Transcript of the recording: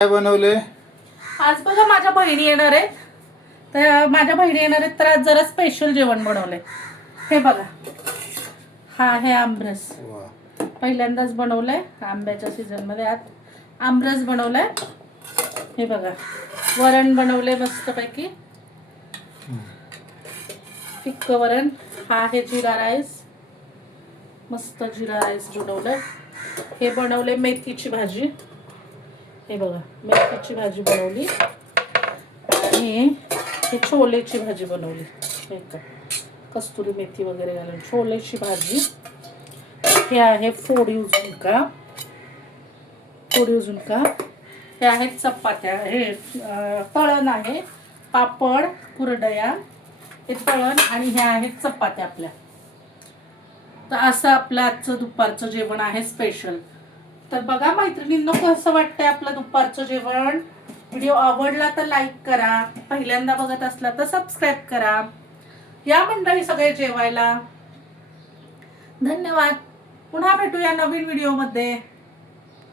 काय बनवले आज? बघा माझ्या बहिणी येणार आहेत, तर माझ्या बहिणी येणार आहेत तर आज जरा स्पेशल जेवण बनवलंय. हे बघा, हा आहे आमरस. पहिल्यांदाच बनवलंय आंब्याच्या सीझन मध्ये. आज आमरस बनवलाय. हे बघा, वरण बनवलंय मस्तपैकी, फिक्क वरण. हा आहे जिरा राईस, मस्त जिरा राईस बनवलंय. हे बनवले मेथीची भाजी. हे बघा, मेथीची भाजी बनवली. आणि हे छोलेची भाजी बनवली. एक कस्तुरी मेथी वगैरे घालून छोलेची भाजी. हे आहे फोडीव झुणका. हे आहेत चपात्या. हे तळण आहे, पापड, कुरडया, हे तळण. आणि हे आहेत चपात्या आपल्या. तर असं आपलं आजचं दुपारचं जेवण आहे स्पेशल. तर बघा मैत्रिणींनो, कसं वाटतंय आपलं दुपारचं जेवण. व्हिडिओ आवडला तर लाईक करा, पहिल्यांदा बघत असला तर सबस्क्राईब करा. या मंडळी सगळे जेवायला. धन्यवाद. पुन्हा भेटूया नवीन व्हिडिओमध्ये.